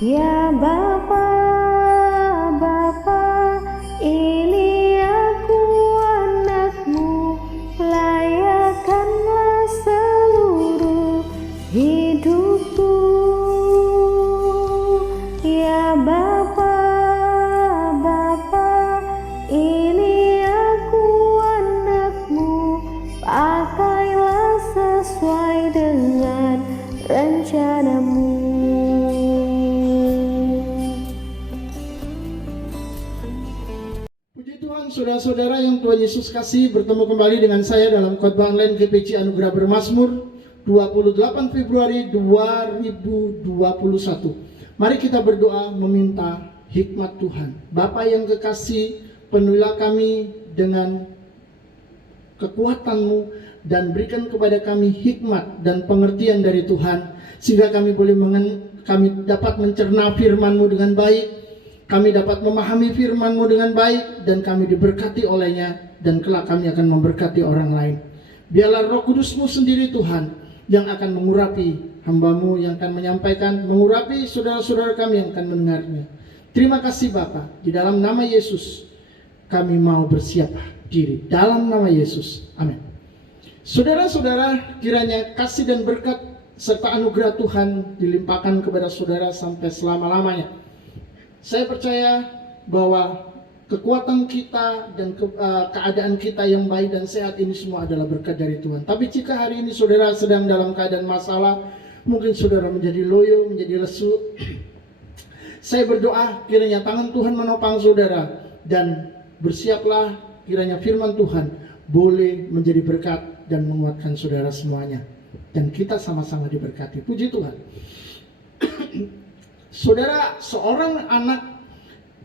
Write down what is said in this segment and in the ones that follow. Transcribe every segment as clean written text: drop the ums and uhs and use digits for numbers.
Ya Bapa, Bapa, ini aku anakmu, layakkanlah seluruh hidupku. Ya Bapa, Bapa, ini aku anakmu, pakailah sesuai dengan rencanamu. Saudara-saudara yang Tuhan Yesus kasih, bertemu kembali dengan saya dalam khotbah online GPC Anugerah Bermazmur 28 Februari 2021. Mari kita berdoa meminta hikmat Tuhan. Bapa yang kekasih, penuhilah kami dengan kekuatan-Mu dan berikan kepada kami hikmat dan pengertian dari Tuhan, sehingga kami dapat mencerna firman-Mu dengan baik. Kami dapat memahami firman-Mu dengan baik, dan kami diberkati olehnya, dan kelak kami akan memberkati orang lain. Biarlah Roh Kudus-Mu sendiri Tuhan yang akan mengurapi hamba-Mu yang akan menyampaikan, mengurapi saudara-saudara kami yang akan mendengarnya. Terima kasih Bapa, di dalam nama Yesus kami mau bersiap diri, dalam nama Yesus, amin. Saudara-saudara, kiranya kasih dan berkat serta anugerah Tuhan dilimpahkan kepada saudara sampai selama-lamanya. Saya percaya bahwa kekuatan kita dan keadaan kita yang baik dan sehat ini semua adalah berkat dari Tuhan. Tapi jika hari ini saudara sedang dalam keadaan masalah, mungkin saudara menjadi loyo, menjadi lesu, saya berdoa kiranya tangan Tuhan menopang saudara, dan bersiaplah kiranya firman Tuhan boleh menjadi berkat dan menguatkan saudara semuanya, dan kita sama-sama diberkati. Puji Tuhan. Saudara, seorang anak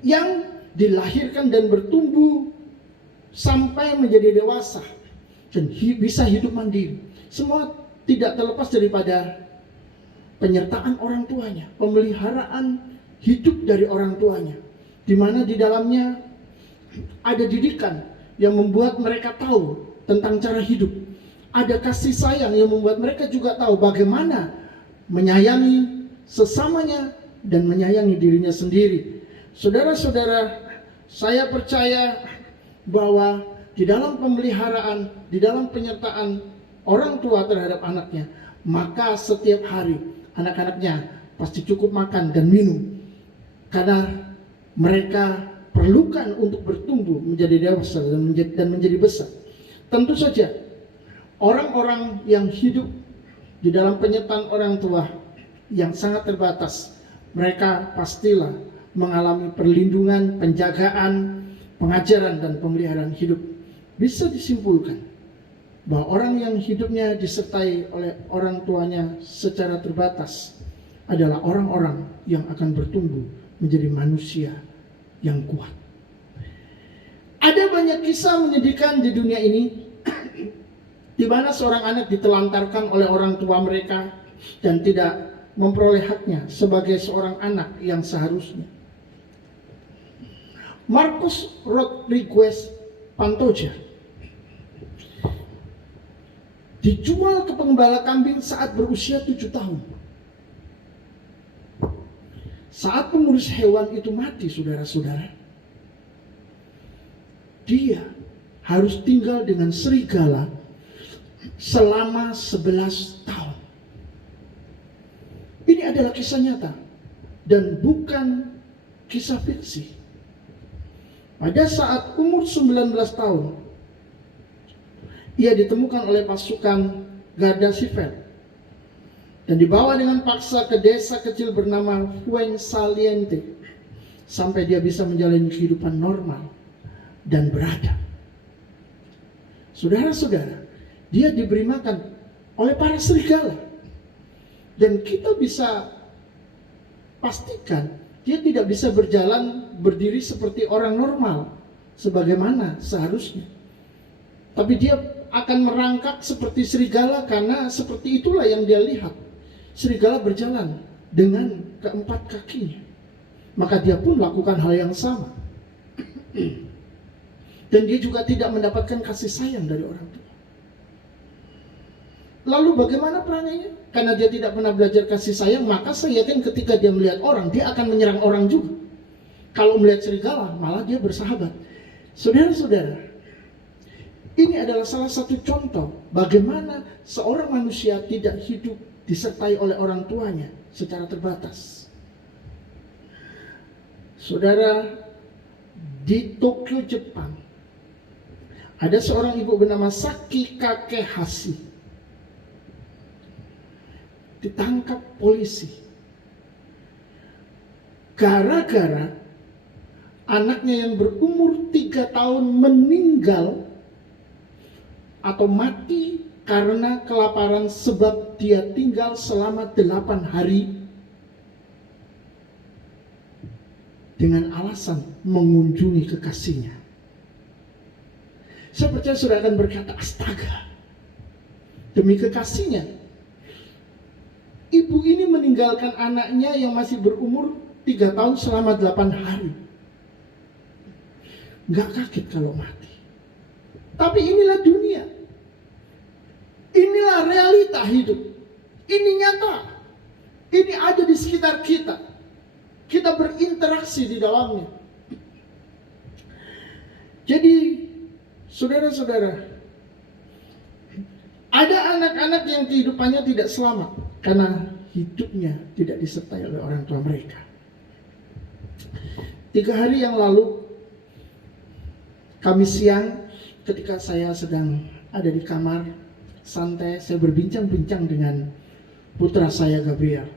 yang dilahirkan dan bertumbuh sampai menjadi dewasa dan bisa hidup mandiri, semua tidak terlepas daripada penyertaan orang tuanya, pemeliharaan hidup dari orang tuanya, di mana di dalamnya ada didikan yang membuat mereka tahu tentang cara hidup. Ada kasih sayang yang membuat mereka juga tahu bagaimana menyayangi sesamanya dan menyayangi dirinya sendiri. Saudara-saudara, saya percaya bahwa di dalam pemeliharaan, di dalam penyertaan orang tua terhadap anaknya, maka setiap hari anak-anaknya pasti cukup makan dan minum, karena mereka perlukan untuk bertumbuh menjadi dewasa dan menjadi besar. Tentu saja orang-orang yang hidup di dalam penyertaan orang tua yang sangat terbatas, mereka pastilah mengalami perlindungan, penjagaan, pengajaran, dan pemeliharaan hidup. Bisa disimpulkan bahwa orang yang hidupnya disertai oleh orang tuanya secara terbatas adalah orang-orang yang akan bertumbuh menjadi manusia yang kuat. Ada banyak kisah menyedihkan di dunia ini di mana seorang anak ditelantarkan oleh orang tua mereka dan tidak memperoleh haknya sebagai seorang anak yang seharusnya. Marcus Rodriguez Pantoja dijual ke pengembala kambing saat berusia 7 tahun. Saat pengurus hewan itu mati, saudara-saudara, dia harus tinggal dengan serigala selama 11 tahun. Ini adalah kisah nyata dan bukan kisah fiksi. Pada saat umur 19 tahun, ia ditemukan oleh pasukan Garda Sivil dan dibawa dengan paksa ke desa kecil bernama Fuensaliente sampai dia bisa menjalani kehidupan normal dan beradab. Saudara-saudara, dia diberi makan oleh para serigala. Dan kita bisa pastikan dia tidak bisa berjalan berdiri seperti orang normal sebagaimana seharusnya. Tapi dia akan merangkak seperti serigala karena seperti itulah yang dia lihat. Serigala berjalan dengan keempat kakinya. Maka dia pun melakukan hal yang sama. Dan dia juga tidak mendapatkan kasih sayang dari orang tua. Lalu bagaimana perangai? Karena dia tidak pernah belajar kasih sayang, maka saya yakin ketika dia melihat orang, dia akan menyerang orang juga. Kalau melihat serigala, malah dia bersahabat. Saudara-saudara, ini adalah salah satu contoh bagaimana seorang manusia tidak hidup disertai oleh orang tuanya secara terbatas. Saudara, di Tokyo, Jepang, ada seorang ibu bernama Saki Kakehashi. Ditangkap polisi gara-gara anaknya yang berumur 3 tahun meninggal atau mati karena kelaparan sebab dia tinggal selama 8 hari dengan alasan mengunjungi kekasihnya. Saya percaya saudara akan berkata, astaga, demi kekasihnya. Ibu ini meninggalkan anaknya yang masih berumur 3 tahun selama 8 hari. Gak kaget kalau mati. Tapi inilah dunia. Inilah realita hidup. Ini nyata. Ini ada di sekitar kita. Kita berinteraksi di dalamnya. Jadi, saudara-saudara, ada anak-anak yang kehidupannya tidak selamat karena hidupnya tidak disertai oleh orang tua mereka. 3 hari yang lalu, Kamis siang, ketika saya sedang ada di kamar santai, saya berbincang-bincang dengan putra saya Gabriel.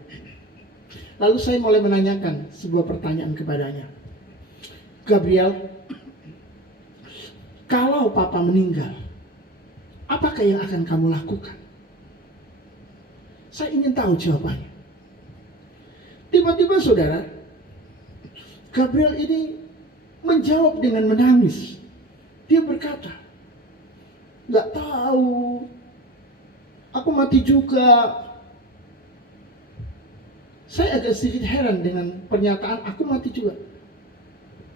Lalu saya mulai menanyakan sebuah pertanyaan kepadanya. Gabriel, kalau papa meninggal, apakah yang akan kamu lakukan? Saya ingin tahu jawabannya. Tiba-tiba saudara, Gabriel ini menjawab dengan menangis. Dia berkata, gak tahu, aku mati juga. Saya agak sedikit heran dengan pernyataan aku mati juga.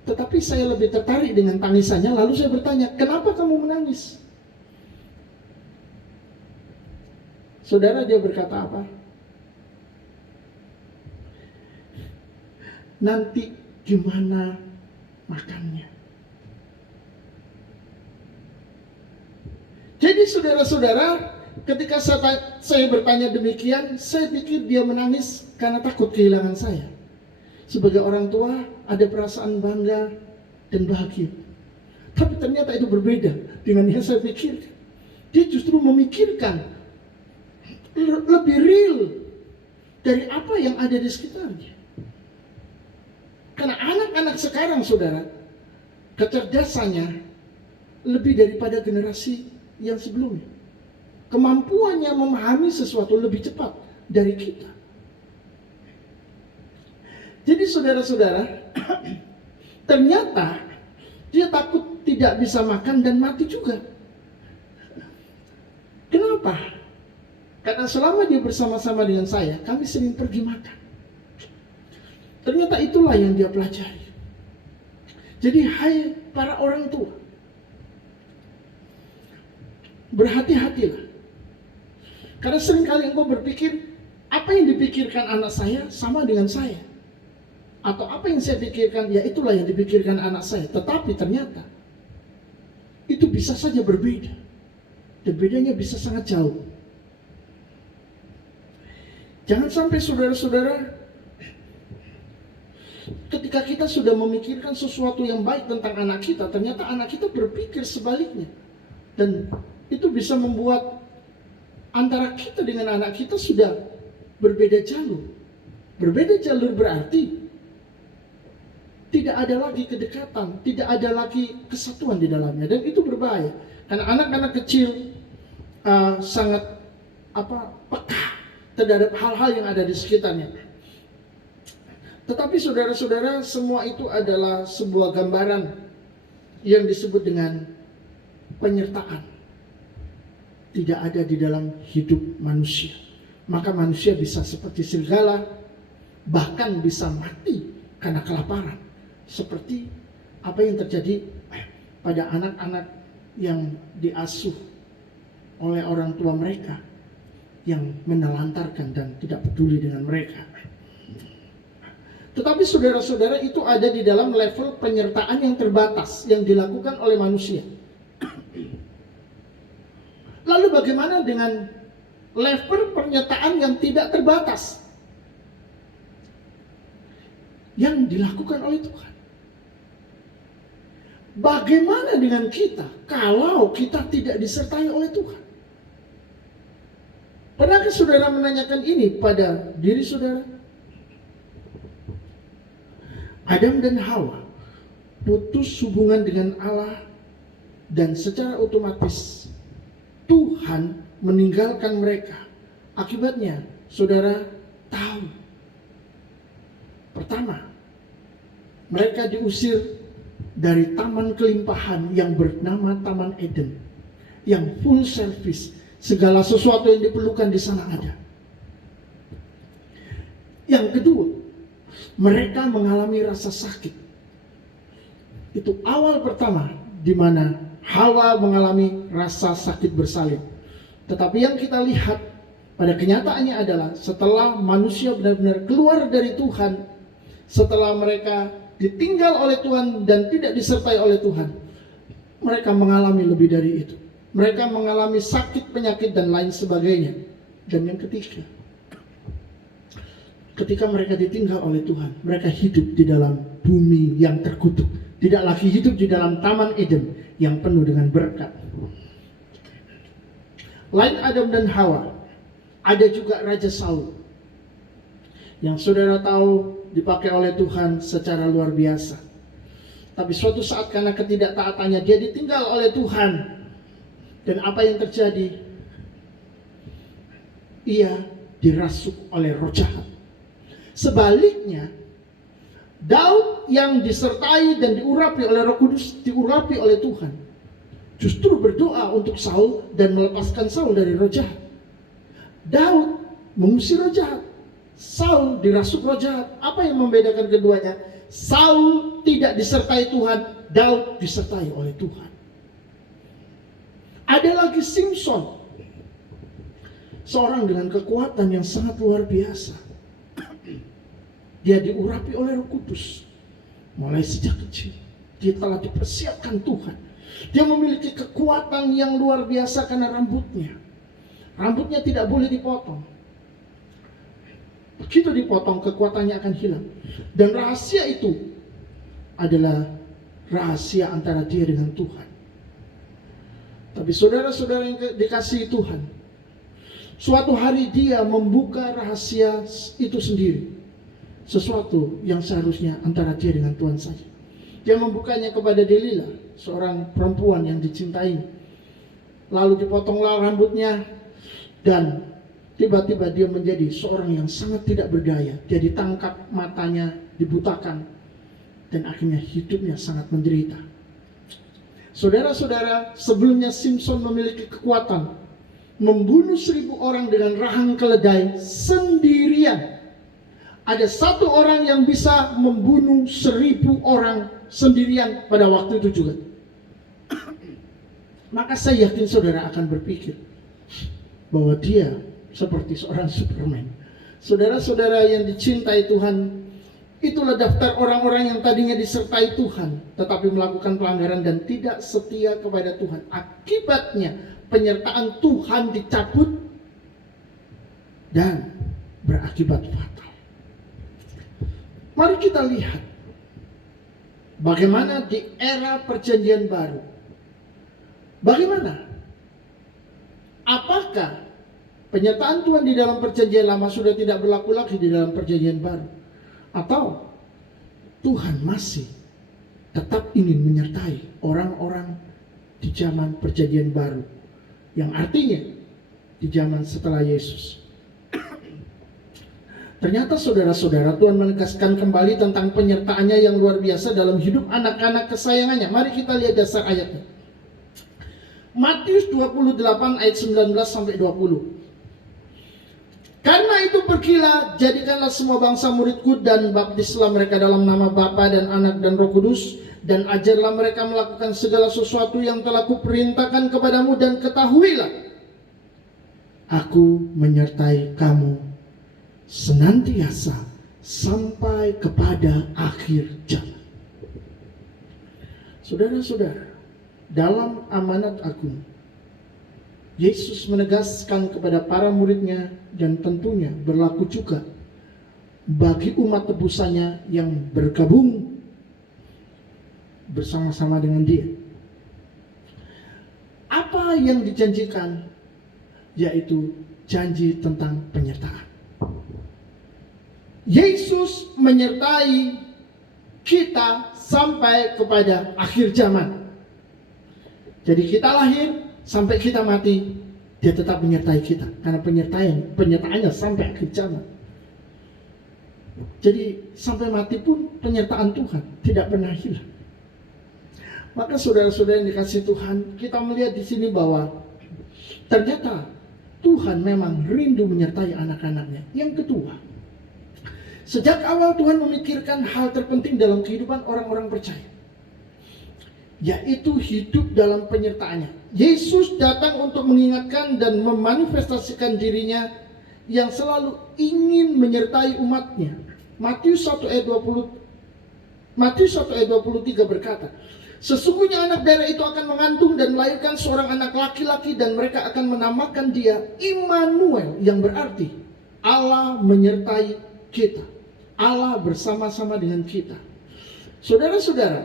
Tetapi saya lebih tertarik dengan tangisannya. Lalu saya bertanya, kenapa kamu menangis? Saudara, dia berkata apa? Nanti gimana makannya? Jadi saudara-saudara, ketika saya bertanya demikian, saya pikir dia menangis karena takut kehilangan saya. Sebagai orang tua, ada perasaan bangga dan bahagia. Tapi ternyata itu berbeda dengan yang saya pikirkan. Dia justru memikirkan lebih real dari apa yang ada di sekitarnya. Karena anak-anak sekarang, saudara, kecerdasannya lebih daripada generasi yang sebelumnya. Kemampuannya memahami sesuatu lebih cepat dari kita. Jadi saudara-saudara, ternyata dia takut tidak bisa makan dan mati juga. Kenapa? Karena selama dia bersama-sama dengan saya, kami sering pergi makan. Ternyata itulah yang dia pelajari. Jadi hai para orang tua, berhati-hatilah. Karena seringkali engkau berpikir, apa yang dipikirkan anak saya sama dengan saya. Atau apa yang saya pikirkan, ya itulah yang dipikirkan anak saya. Tetapi ternyata, itu bisa saja berbeda. Dan bedanya bisa sangat jauh. Jangan sampai saudara-saudara, ketika kita sudah memikirkan sesuatu yang baik tentang anak kita, ternyata anak kita berpikir sebaliknya. Dan itu bisa membuat antara kita dengan anak kita sudah berbeda jalur. Berbeda jalur berarti tidak ada lagi kedekatan, tidak ada lagi kesatuan di dalamnya. Dan itu berbahaya. Karena anak-anak kecil sangat peka terhadap hal-hal yang ada di sekitarnya. Tetapi saudara-saudara, semua itu adalah sebuah gambaran yang disebut dengan penyertaan. Tidak ada di dalam hidup manusia. Maka manusia bisa seperti serigala, bahkan bisa mati karena kelaparan. Seperti apa yang terjadi pada anak-anak yang diasuh oleh orang tua mereka yang menelantarkan dan tidak peduli dengan mereka. Tetapi saudara-saudara, itu ada di dalam level penyertaan yang terbatas yang dilakukan oleh manusia. Lalu bagaimana dengan level penyertaan yang tidak terbatas yang dilakukan oleh Tuhan? Bagaimana dengan kita kalau kita tidak disertai oleh Tuhan? Pernahkah saudara menanyakan ini pada diri saudara? Adam dan Hawa putus hubungan dengan Allah, dan secara otomatis Tuhan meninggalkan mereka. Akibatnya, saudara tahu. Pertama, mereka diusir dari taman kelimpahan yang bernama Taman Eden, yang full service, segala sesuatu yang diperlukan di sana ada. Yang kedua, mereka mengalami rasa sakit. Itu awal pertama di mana Hawa mengalami rasa sakit bersalin. Tetapi yang kita lihat pada kenyataannya adalah setelah manusia benar-benar keluar dari Tuhan, setelah mereka ditinggal oleh Tuhan dan tidak disertai oleh Tuhan, mereka mengalami lebih dari itu. Mereka mengalami sakit, penyakit, dan lain sebagainya. Dan yang ketiga, ketika mereka ditinggal oleh Tuhan, mereka hidup di dalam bumi yang terkutuk. Tidak lagi hidup di dalam Taman Eden yang penuh dengan berkat. Lain Adam dan Hawa, ada juga Raja Saul, yang saudara tahu dipakai oleh Tuhan secara luar biasa. Tapi suatu saat karena ketidaktaatannya, dia ditinggal oleh Tuhan. Dan apa yang terjadi? Ia dirasuk oleh roh jahat. Sebaliknya, Daud yang disertai dan diurapi oleh Roh Kudus, diurapi oleh Tuhan, justru berdoa untuk Saul dan melepaskan Saul dari roh jahat. Daud mengusir roh jahat, Saul dirasuk roh jahat. Apa yang membedakan keduanya? Saul tidak disertai Tuhan, Daud disertai oleh Tuhan. Ada lagi Simson, seorang dengan kekuatan yang sangat luar biasa. Dia diurapi oleh Roh Kudus. Mulai sejak kecil, dia telah dipersiapkan Tuhan. Dia memiliki kekuatan yang luar biasa karena rambutnya. Rambutnya tidak boleh dipotong. Begitu dipotong, kekuatannya akan hilang. Dan rahasia itu adalah rahasia antara dia dengan Tuhan. Tapi saudara-saudara yang dikasihi Tuhan, suatu hari dia membuka rahasia itu sendiri. Sesuatu yang seharusnya antara dia dengan Tuhan saja. Dia membukanya kepada Delila, seorang perempuan yang dicintai. Lalu dipotonglah rambutnya, dan tiba-tiba dia menjadi seorang yang sangat tidak berdaya. Dia ditangkap, matanya dibutakan, dan akhirnya hidupnya sangat menderita. Saudara-saudara, sebelumnya Simson memiliki kekuatan membunuh 1000 orang dengan rahang keledai sendirian. Ada satu orang yang bisa membunuh 1000 orang sendirian pada waktu itu juga. Maka saya yakin saudara akan berpikir bahwa dia seperti seorang Superman. Saudara-saudara yang dicintai Tuhan, itulah daftar orang-orang yang tadinya disertai Tuhan, tetapi melakukan pelanggaran dan tidak setia kepada Tuhan. Akibatnya penyertaan Tuhan dicabut dan berakibat fatal. Mari kita lihat bagaimana di era perjanjian baru. Bagaimana? Apakah penyertaan Tuhan di dalam perjanjian lama sudah tidak berlaku lagi di dalam perjanjian baru? Atau Tuhan masih tetap ingin menyertai orang-orang di zaman perjanjian baru, yang artinya di zaman setelah Yesus? Ternyata saudara-saudara, Tuhan menegaskan kembali tentang penyertaannya yang luar biasa dalam hidup anak-anak kesayangannya. Mari kita lihat dasar ayatnya. Matius 28 ayat 19 sampai 20. Karena itu pergilah, jadikanlah semua bangsa muridku dan baptislah mereka dalam nama Bapa dan Anak dan Roh Kudus, dan ajarlah mereka melakukan segala sesuatu yang telah kuperintahkan kepadamu, dan ketahuilah, Aku menyertai kamu senantiasa sampai kepada akhir zaman. Saudara-saudara, dalam amanat agung, Yesus menegaskan kepada para muridnya, dan tentunya berlaku juga bagi umat tebusannya yang bergabung bersama-sama dengan dia. Apa yang dijanjikan? Yaitu janji tentang penyertaan. Yesus menyertai kita sampai kepada akhir zaman. Jadi kita lahir sampai kita mati, dia tetap menyertai kita, karena penyertaannya sampai akhir zaman. Jadi sampai mati pun penyertaan Tuhan tidak pernah hilang. Maka saudara-saudara yang dikasihi Tuhan, kita melihat di sini bahwa ternyata Tuhan memang rindu menyertai anak-anaknya. Yang kedua, sejak awal Tuhan memikirkan hal terpenting dalam kehidupan orang-orang percaya, yaitu hidup dalam penyertaannya. Yesus datang untuk mengingatkan dan memanifestasikan dirinya yang selalu ingin menyertai umatnya. Matius 1 ayat 23 berkata, sesungguhnya anak darah itu akan mengandung dan melahirkan seorang anak laki-laki, dan mereka akan menamakan dia Immanuel, yang berarti Allah menyertai kita. Allah bersama-sama dengan kita. Saudara-saudara,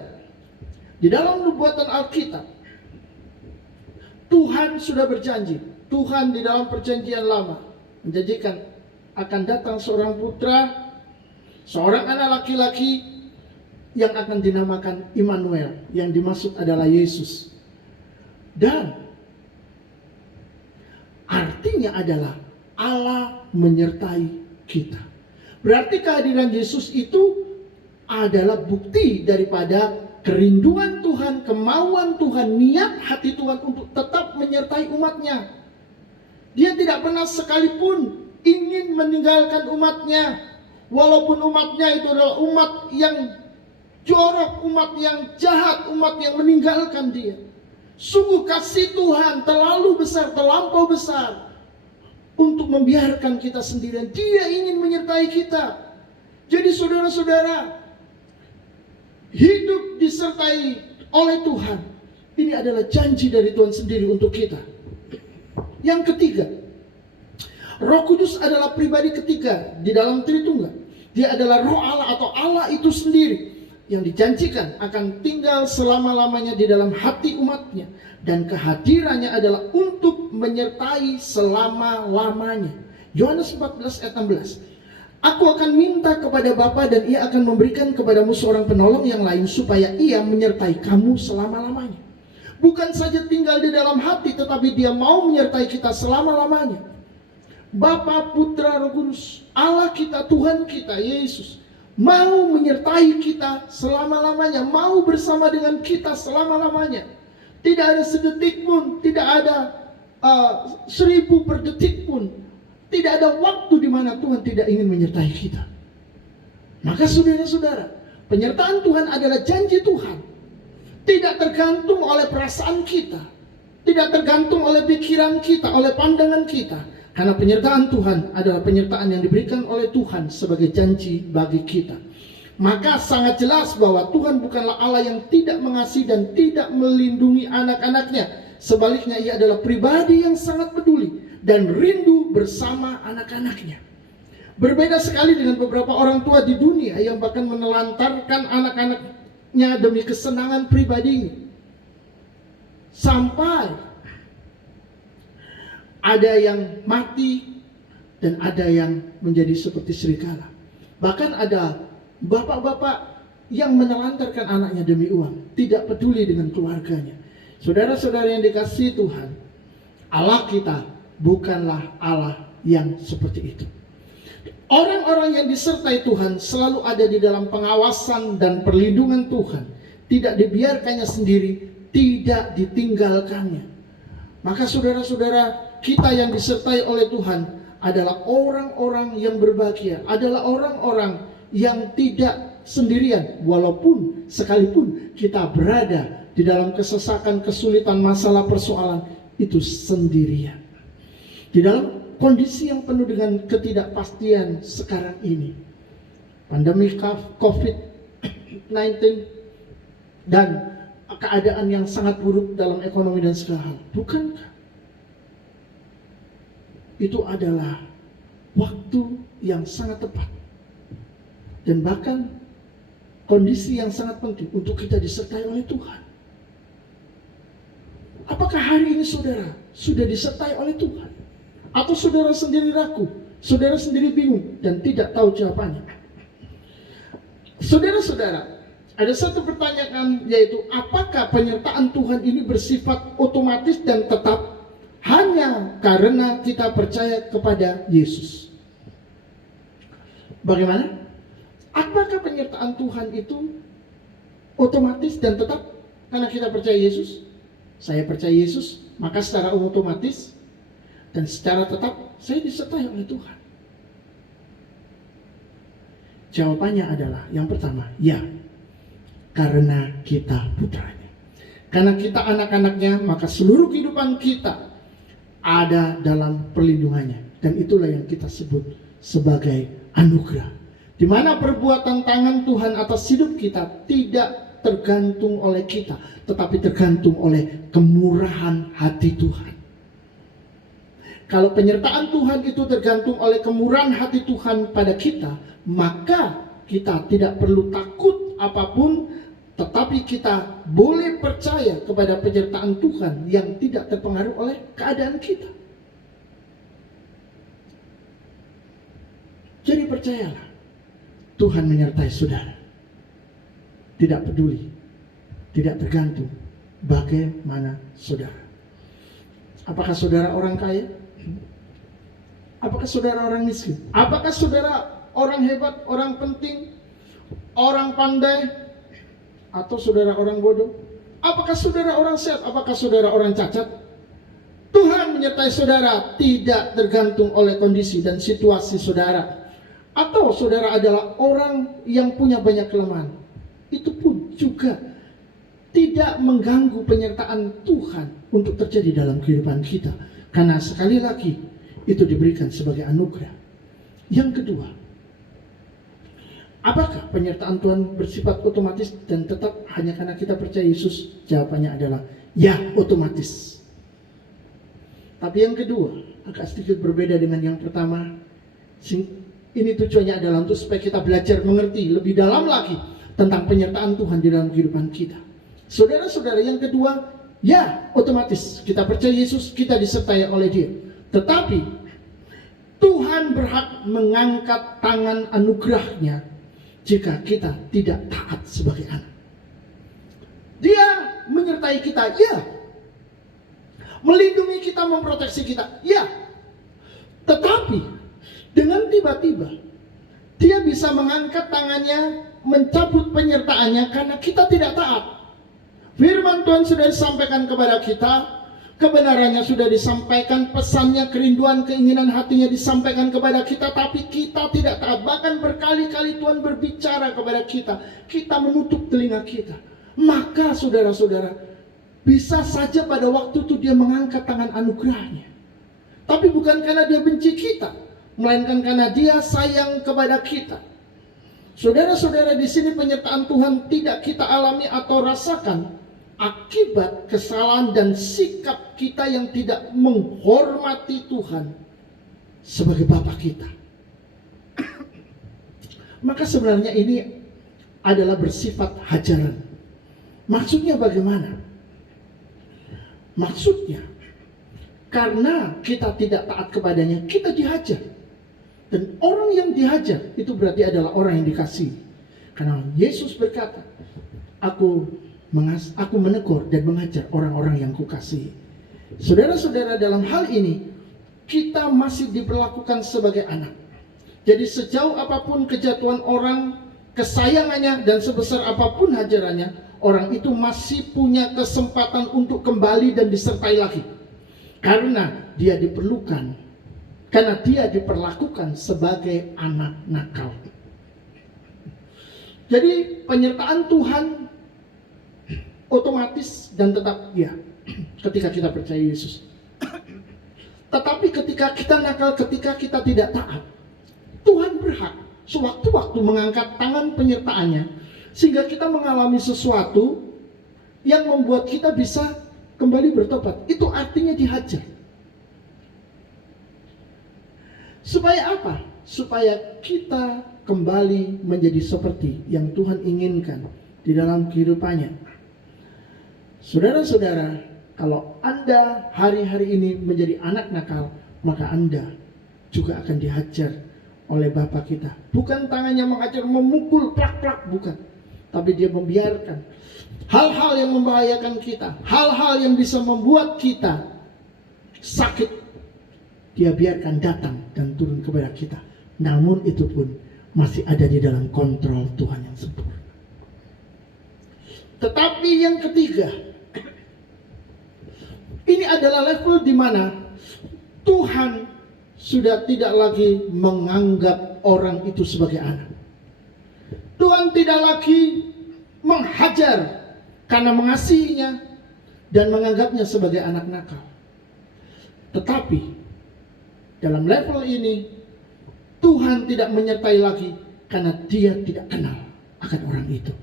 di dalam nubuatan Alkitab, Tuhan sudah berjanji. Tuhan di dalam perjanjian lama menjanjikan akan datang seorang putra, seorang anak laki-laki yang akan dinamakan Immanuel, yang dimaksud adalah Yesus. Dan artinya adalah Allah menyertai kita. Berarti kehadiran Yesus itu adalah bukti daripada kerinduan Tuhan, kemauan Tuhan, niat hati Tuhan untuk tetap menyertai umatnya. Dia tidak pernah sekalipun ingin meninggalkan umatnya, walaupun umatnya itu adalah umat yang jorok, umat yang jahat, umat yang meninggalkan dia. Sungguh kasih Tuhan terlalu besar, terlampau besar untuk membiarkan kita sendirian. Dia ingin menyertai kita. Jadi saudara-saudara, hidup disertai oleh Tuhan, ini adalah janji dari Tuhan sendiri untuk kita. Yang ketiga, Roh Kudus adalah pribadi ketiga di dalam Tritunggal. Dia adalah Roh Allah atau Allah itu sendiri, yang dijanjikan akan tinggal selama-lamanya di dalam hati umatnya, dan kehadirannya adalah untuk menyertai selama-lamanya. Yohanes 14 ayat 16. Aku akan minta kepada Bapa, dan ia akan memberikan kepadamu seorang penolong yang lain, supaya ia menyertai kamu selama-lamanya. Bukan saja tinggal di dalam hati, tetapi dia mau menyertai kita selama-lamanya. Bapa, Putra, Roh Kudus, Allah kita, Tuhan kita, Yesus, mau menyertai kita selama-lamanya, mau bersama dengan kita selama-lamanya. Tidak ada sedetik pun, tidak ada 1000 per detik pun, tidak ada waktu di mana Tuhan tidak ingin menyertai kita. Maka saudara-saudara, penyertaan Tuhan adalah janji Tuhan. Tidak tergantung oleh perasaan kita, tidak tergantung oleh pikiran kita, oleh pandangan kita. Karena penyertaan Tuhan adalah penyertaan yang diberikan oleh Tuhan sebagai janji bagi kita. Maka sangat jelas bahwa Tuhan bukanlah Allah yang tidak mengasihi dan tidak melindungi anak-anaknya. Sebaliknya, ia adalah pribadi yang sangat peduli dan rindu bersama anak-anaknya. Berbeda sekali dengan beberapa orang tua di dunia yang bahkan menelantarkan anak-anaknya demi kesenangan pribadinya. Sampai ada yang mati dan ada yang menjadi seperti serigala. Bahkan ada bapak-bapak yang menelantarkan anaknya demi uang, tidak peduli dengan keluarganya. Saudara-saudara yang dikasihi Tuhan, Allah kita bukanlah Allah yang seperti itu. Orang-orang yang disertai Tuhan selalu ada di dalam pengawasan dan perlindungan Tuhan, tidak dibiarkannya sendiri, tidak ditinggalkannya. Maka saudara-saudara, kita yang disertai oleh Tuhan adalah orang-orang yang berbahagia, adalah orang-orang yang tidak sendirian, walaupun sekalipun kita berada di dalam kesesakan, kesulitan, masalah, persoalan, itu sendirian. Di dalam kondisi yang penuh dengan ketidakpastian sekarang ini. Pandemi COVID-19 dan keadaan yang sangat buruk dalam ekonomi dan segala hal. Bukankah itu adalah waktu yang sangat tepat dan bahkan kondisi yang sangat penting untuk kita disertai oleh Tuhan? Apakah hari ini saudara sudah disertai oleh Tuhan? Atau saudara sendiri ragu, saudara sendiri bingung dan tidak tahu jawabannya? Saudara-saudara, ada satu pertanyaan, yaitu apakah penyertaan Tuhan ini bersifat otomatis dan tetap hanya karena kita percaya kepada Yesus? Bagaimana? Apakah penyertaan Tuhan itu otomatis dan tetap karena kita percaya Yesus? Saya percaya Yesus, maka secara otomatis dan secara tetap saya disertai oleh Tuhan. Jawabannya adalah yang pertama, ya. Karena kita putranya. Karena kita anak-anaknya, maka seluruh kehidupan kita ada dalam perlindungannya. Dan itulah yang kita sebut sebagai anugerah. Di mana perbuatan tangan Tuhan atas hidup kita tidak tergantung oleh kita, tetapi tergantung oleh kemurahan hati Tuhan. Kalau penyertaan Tuhan itu tergantung oleh kemurahan hati Tuhan pada kita, maka kita tidak perlu takut apapun, tetapi kita boleh percaya kepada penyertaan Tuhan yang tidak terpengaruh oleh keadaan kita. Jadi percayalah, Tuhan menyertai saudara. Tidak peduli, tidak tergantung bagaimana saudara. Apakah saudara orang kaya? Apakah saudara orang miskin? Apakah saudara orang hebat, orang penting, orang pandai, atau saudara orang bodoh? Apakah saudara orang sehat? Apakah saudara orang cacat? Tuhan menyertai saudara tidak tergantung oleh kondisi dan situasi saudara. Atau saudara adalah orang yang punya banyak kelemahan, itu pun juga tidak mengganggu penyertaan Tuhan untuk terjadi dalam kehidupan kita. Karena sekali lagi itu diberikan sebagai anugerah. Yang kedua, apakah penyertaan Tuhan bersifat otomatis dan tetap hanya karena kita percaya Yesus? Jawabannya adalah ya, otomatis. Tapi yang kedua agak sedikit berbeda dengan yang pertama. Ini tujuannya adalah untuk supaya kita belajar mengerti lebih dalam lagi tentang penyertaan Tuhan di dalam kehidupan kita. Saudara-saudara, yang kedua, ya, otomatis kita percaya Yesus, kita disertai oleh Dia. Tetapi Tuhan berhak mengangkat tangan anugerahnya jika kita tidak taat sebagai anak. Dia menyertai kita, ya. Melindungi kita, memproteksi kita, ya. Tetapi dengan tiba-tiba Dia bisa mengangkat tangannya, mencabut penyertaannya karena kita tidak taat. Firman Tuhan sudah disampaikan kepada kita, kebenarannya sudah disampaikan, pesannya, kerinduan, keinginan hatinya disampaikan kepada kita, tapi kita tidak taat. Bahkan berkali-kali Tuhan berbicara kepada kita, kita menutup telinga kita. Maka saudara-saudara, bisa saja pada waktu itu Dia mengangkat tangan anugerahnya. Tapi bukan karena Dia benci kita, melainkan karena Dia sayang kepada kita. Saudara-saudara, di sini penyertaan Tuhan tidak kita alami atau rasakan akibat kesalahan dan sikap kita yang tidak menghormati Tuhan sebagai Bapa kita. Maka sebenarnya ini adalah bersifat hajaran. Maksudnya bagaimana? Maksudnya karena kita tidak taat kepadanya, kita dihajar. Dan orang yang dihajar itu berarti adalah orang yang dikasihi. Karena Yesus berkata, Aku menegur dan mengajar orang-orang yang kukasihi. Saudara-saudara, dalam hal ini kita masih diperlakukan sebagai anak. Jadi sejauh apapun kejatuhan orang, kesayangannya, dan sebesar apapun hajarannya, orang itu masih punya kesempatan untuk kembali dan disertai lagi. Karena dia diperlukan, karena dia diperlakukan sebagai anak nakal. Jadi penyertaan Tuhan otomatis dan tetap ya ketika kita percaya Yesus. Tetapi ketika kita nakal, ketika kita tidak taat, Tuhan berhak sewaktu-waktu mengangkat tangan penyertaannya, sehingga kita mengalami sesuatu yang membuat kita bisa kembali bertobat. Itu artinya dihajar. Supaya apa? Supaya kita kembali menjadi seperti yang Tuhan inginkan di dalam kehidupannya. Saudara-saudara, kalau Anda hari-hari ini menjadi anak nakal, maka Anda juga akan dihajar oleh Bapa kita. Bukan tangannya mengajar, memukul, plak-plak, bukan. Tapi dia membiarkan hal-hal yang membahayakan kita, hal-hal yang bisa membuat kita sakit, dia biarkan datang dan turun kepada kita. Namun itu pun masih ada di dalam kontrol Tuhan yang sempurna. Tetapi yang ketiga, ini adalah level di mana Tuhan sudah tidak lagi menganggap orang itu sebagai anak. Tuhan tidak lagi menghajar karena mengasihinya dan menganggapnya sebagai anak nakal. Tetapi dalam level ini Tuhan tidak menyertai lagi karena dia tidak kenal akan orang itu.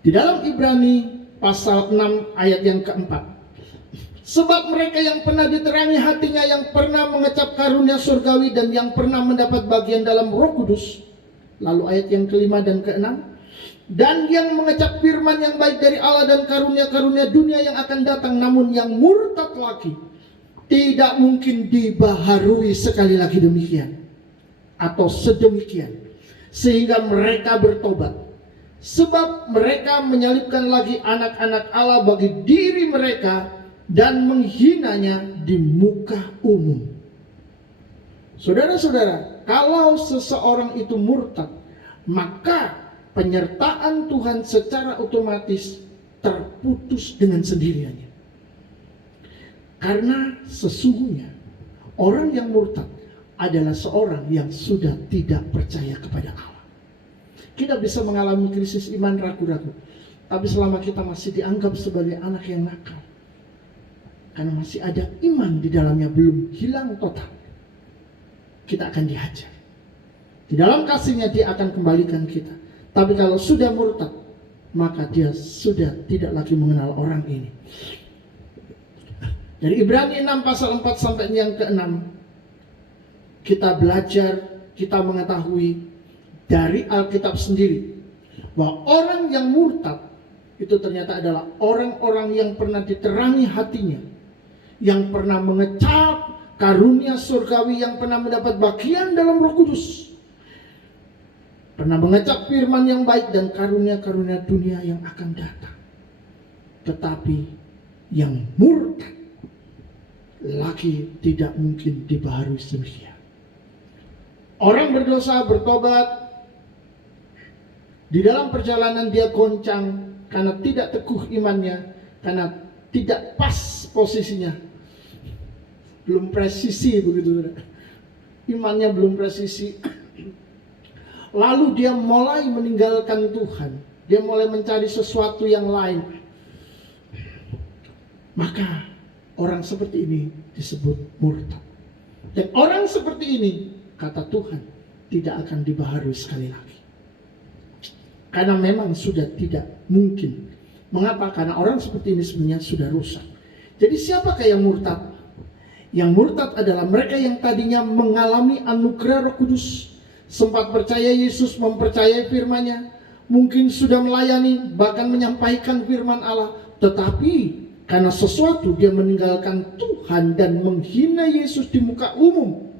Di dalam Ibrani pasal 6 ayat yang keempat, sebab mereka yang pernah diterangi hatinya, yang pernah mengecap karunia surgawi, dan yang pernah mendapat bagian dalam Roh Kudus. Lalu ayat yang kelima dan keenam, dan yang mengecap firman yang baik dari Allah dan karunia-karunia dunia yang akan datang, namun yang murtad lagi, tidak mungkin dibaharui sekali lagi demikian atau sedemikian sehingga mereka bertobat. Sebab mereka menyalibkan lagi anak-anak Allah bagi diri mereka dan menghinanya di muka umum. Saudara-saudara, kalau seseorang itu murtad, maka penyertaan Tuhan secara otomatis terputus dengan sendirinya. Karena sesungguhnya orang yang murtad adalah seorang yang sudah tidak percaya kepada Allah. Kita bisa mengalami krisis iman, ragu-ragu, tapi selama kita masih dianggap sebagai anak yang nakal, karena masih ada iman di dalamnya belum hilang total, kita akan dihajar. Di dalam kasihnya dia akan kembalikan kita. Tapi kalau sudah murtad, maka dia sudah tidak lagi mengenal orang ini. Dari Ibrani 6 pasal 4 sampai yang ke-6, kita belajar, kita mengetahui dari Alkitab sendiri bahwa orang yang murtad itu ternyata adalah orang-orang yang pernah diterangi hatinya, yang pernah mengecap karunia surgawi, yang pernah mendapat bagian dalam Roh Kudus, pernah mengecap firman yang baik dan karunia-karunia dunia yang akan datang. Tetapi yang murtad lagi tidak mungkin dibaharui sedemikian. Orang berdosa bertobat, di dalam perjalanan dia goncang karena tidak teguh imannya, karena tidak pas posisinya, belum presisi begitu, imannya belum presisi. Lalu dia mulai meninggalkan Tuhan, dia mulai mencari sesuatu yang lain. Maka orang seperti ini disebut murtad. Dan orang seperti ini, kata Tuhan, tidak akan dibaharui sekali lagi. Karena memang sudah tidak mungkin. Mengapa? Karena orang seperti ini sebenarnya sudah rusak. Jadi siapakah yang murtad? Yang murtad adalah mereka yang tadinya mengalami anugerah Roh Kudus, sempat percaya Yesus, mempercayai firman-Nya, mungkin sudah melayani, bahkan menyampaikan firman Allah, tetapi karena sesuatu dia meninggalkan Tuhan dan menghina Yesus di muka umum.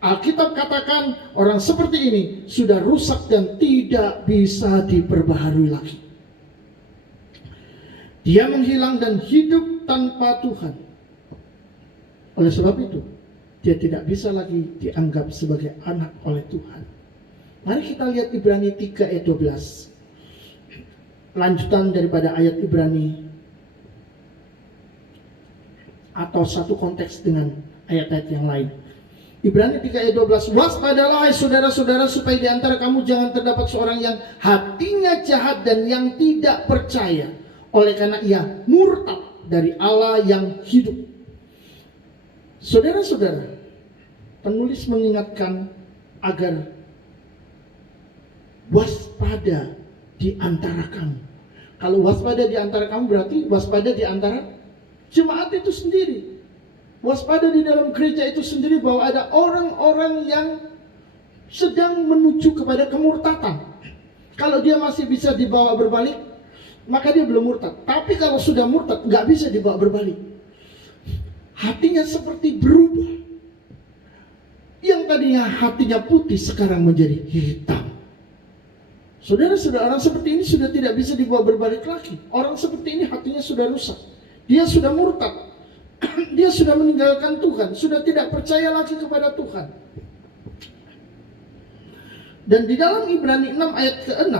Alkitab katakan orang seperti ini sudah rusak dan tidak bisa diperbaharui lagi. Dia menghilang dan hidup tanpa Tuhan. Oleh sebab itu, dia tidak bisa lagi dianggap sebagai anak oleh Tuhan. Mari kita lihat Ibrani 3 ayat 12. Lanjutan daripada ayat Ibrani, atau satu konteks dengan ayat-ayat yang lain. Ibrani 3 ayat 12. Waspadalah hai saudara-saudara, supaya di antara kamu jangan terdapat seorang yang hatinya jahat dan yang tidak percaya, oleh karena ia murtad dari Allah yang hidup. Saudara-saudara, penulis mengingatkan agar waspada di antara kamu. Kalau waspada di antara kamu berarti waspada di antara jemaat itu sendiri. Waspada di dalam gereja itu sendiri bahwa ada orang-orang yang sedang menuju kepada kemurtatan. Kalau dia masih bisa dibawa berbalik, maka dia belum murtad. Tapi kalau sudah murtad, nggak bisa dibawa berbalik. Hatinya seperti berubah. Yang tadinya hatinya putih sekarang menjadi hitam. Saudara-saudara, orang seperti ini sudah tidak bisa dibawa berbalik lagi. Orang seperti ini hatinya sudah rusak. Dia sudah murtad. Dia sudah meninggalkan Tuhan, sudah tidak percaya lagi kepada Tuhan. Dan di dalam Ibrani 6 ayat ke-6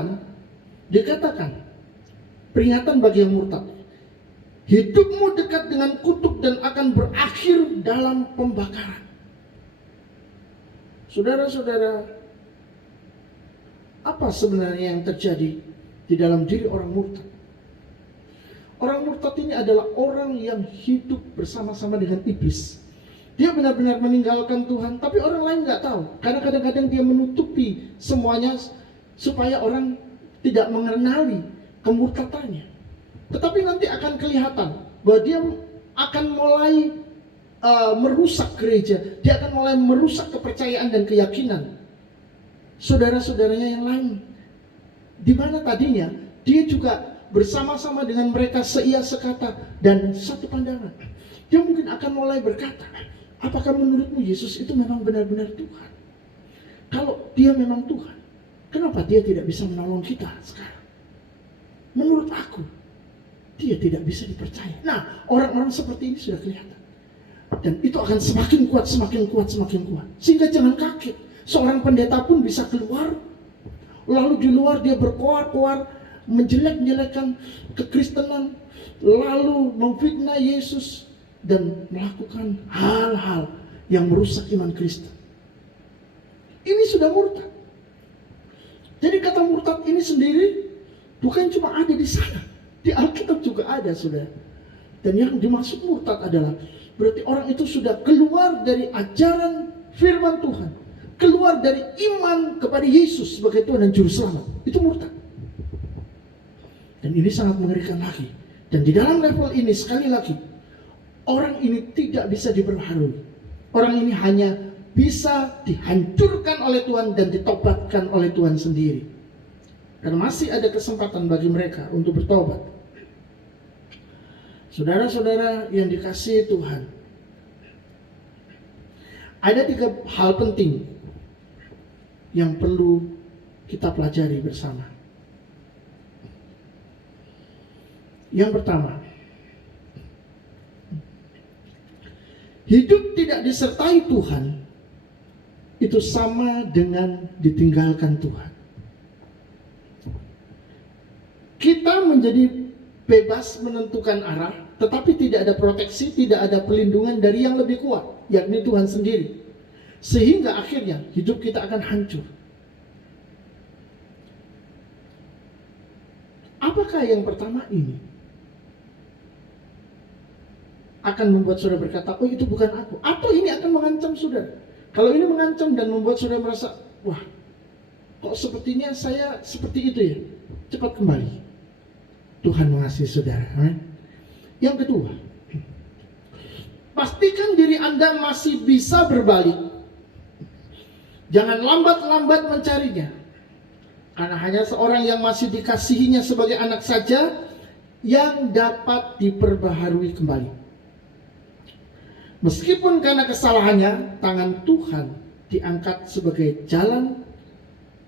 dikatakan, peringatan bagi yang murtad. Hidupmu dekat dengan kutuk dan akan berakhir dalam pembakaran. Saudara-saudara, apa sebenarnya yang terjadi di dalam diri orang murtad? Orang murtad ini adalah orang yang hidup bersama-sama dengan iblis. Dia benar-benar meninggalkan Tuhan, tapi orang lain nggak tahu. Karena kadang-kadang dia menutupi semuanya supaya orang tidak mengenali kemurtadannya. Tetapi nanti akan kelihatan bahwa dia akan mulai merusak gereja. Dia akan mulai merusak kepercayaan dan keyakinan saudara-saudaranya yang lain. Di mana tadinya dia juga bersama-sama dengan mereka seia sekata dan satu pandangan. Dia mungkin akan mulai berkata, apakah menurutmu Yesus itu memang benar-benar Tuhan? Kalau dia memang Tuhan, kenapa dia tidak bisa menolong kita sekarang? Menurut aku, dia tidak bisa dipercaya. Nah, orang-orang seperti ini sudah kelihatan. Dan itu akan semakin kuat, semakin kuat, semakin kuat. Sehingga jangan kaget, seorang pendeta pun bisa keluar. Lalu di luar dia berkoar-koar, menjelek-jelekkan kekristenan, lalu memfitnah Yesus dan melakukan hal-hal yang merusak iman Kristen. Ini sudah murtad. Jadi kata murtad ini sendiri bukan cuma ada di sana, di Alkitab juga ada, saudara. Dan yang dimaksud murtad adalah berarti orang itu sudah keluar dari ajaran firman Tuhan, keluar dari iman kepada Yesus sebagai Tuhan dan Juru Selamat. Itu murtad. Dan ini sangat mengerikan lagi. Dan di dalam level ini sekali lagi, orang ini tidak bisa diperbaharui. Orang ini hanya bisa dihancurkan oleh Tuhan dan ditobatkan oleh Tuhan sendiri. Karena masih ada kesempatan bagi mereka untuk bertobat. Saudara-saudara yang dikasihi Tuhan, ada 3 hal penting yang perlu kita pelajari bersama. Yang pertama, hidup tidak disertai Tuhan itu sama dengan ditinggalkan Tuhan. Kita menjadi bebas menentukan arah, tetapi tidak ada proteksi, tidak ada pelindungan dari yang lebih kuat, yakni Tuhan sendiri. Sehingga akhirnya hidup kita akan hancur. Apakah yang pertama ini akan membuat saudara berkata, oh itu bukan aku, atau ini akan mengancam saudara? Kalau ini mengancam dan membuat saudara merasa, wah kok sepertinya saya seperti itu ya, cepat kembali. Tuhan mengasihi saudara. Yang kedua, pastikan diri Anda masih bisa berbalik. Jangan lambat-lambat mencarinya. Karena hanya seorang yang masih dikasihinya sebagai anak saja yang dapat diperbaharui kembali. Meskipun karena kesalahannya, tangan Tuhan diangkat sebagai jalan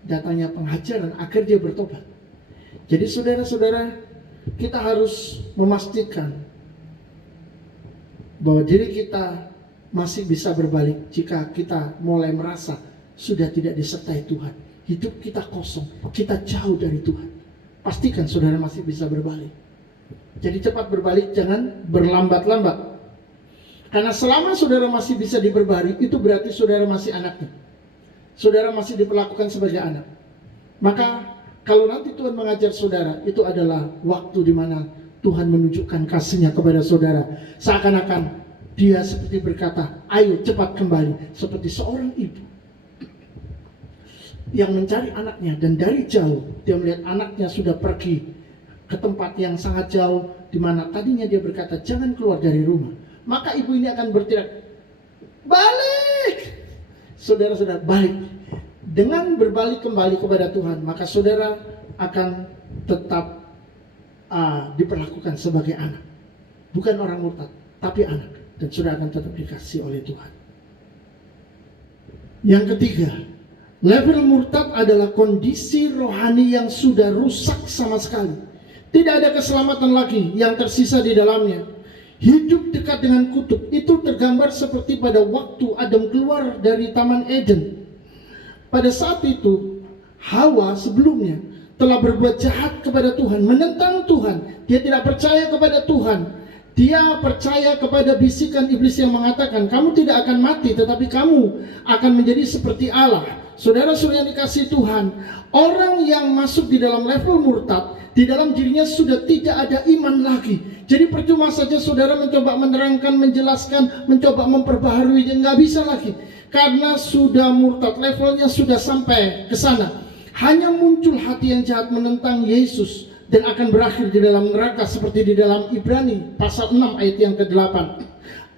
datangnya penghajaran agar dia bertobat. Jadi saudara-saudara, kita harus memastikan bahwa diri kita masih bisa berbalik jika kita mulai merasa sudah tidak disertai Tuhan. Hidup kita kosong, kita jauh dari Tuhan. Pastikan saudara masih bisa berbalik. Jadi cepat berbalik, jangan berlambat-lambat. Karena selama saudara masih bisa diperbaharui, itu berarti saudara masih anaknya. Saudara masih diperlakukan sebagai anak. Maka kalau nanti Tuhan mengajar saudara, itu adalah waktu di mana Tuhan menunjukkan kasih-Nya kepada saudara. Seakan-akan dia seperti berkata, ayo cepat kembali, seperti seorang ibu yang mencari anaknya, dan dari jauh dia melihat anaknya sudah pergi ke tempat yang sangat jauh, di mana tadinya dia berkata jangan keluar dari rumah. Maka ibu ini akan berteriak, balik! Saudara-saudara, balik. Dengan berbalik kembali kepada Tuhan, maka saudara akan tetap diperlakukan sebagai anak, bukan orang murtad, tapi anak. Dan saudara akan tetap dikasih oleh Tuhan. Yang ketiga, level murtad adalah kondisi rohani yang sudah rusak sama sekali. Tidak ada keselamatan lagi yang tersisa di dalamnya. Hidup dekat dengan kutub itu tergambar seperti pada waktu Adam keluar dari Taman Eden. Pada saat itu, Hawa sebelumnya telah berbuat jahat kepada Tuhan, menentang Tuhan. Dia tidak percaya kepada Tuhan. Dia percaya kepada bisikan iblis yang mengatakan, kamu tidak akan mati, tetapi kamu akan menjadi seperti Allah. Saudara-saudara yang dikasihi Tuhan, orang yang masuk di dalam level murtad, di dalam dirinya sudah tidak ada iman lagi. Jadi percuma saja saudara mencoba menerangkan, menjelaskan, mencoba memperbaharui, nggak bisa lagi. Karena sudah murtad, levelnya sudah sampai ke sana. Hanya muncul hati yang jahat menentang Yesus, dan akan berakhir di dalam neraka seperti di dalam Ibrani pasal 6 ayat yang ke-8.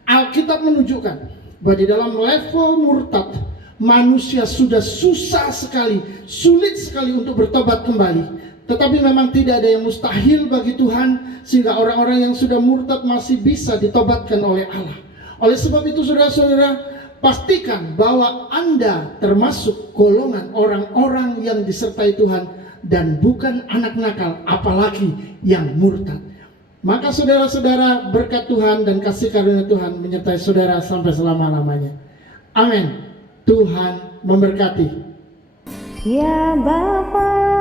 Alkitab menunjukkan bahwa di dalam level murtad manusia sudah susah sekali, sulit sekali untuk bertobat kembali. Tetapi memang tidak ada yang mustahil bagi Tuhan, sehingga orang-orang yang sudah murtad masih bisa ditobatkan oleh Allah. Oleh sebab itu saudara-saudara, pastikan bahwa Anda termasuk golongan orang-orang yang disertai Tuhan, dan bukan anak nakal, apalagi yang murtad. Maka saudara-saudara, berkat Tuhan dan kasih karunia Tuhan menyertai saudara sampai selama-lamanya. Amin. Tuhan memberkati. Ya Bapa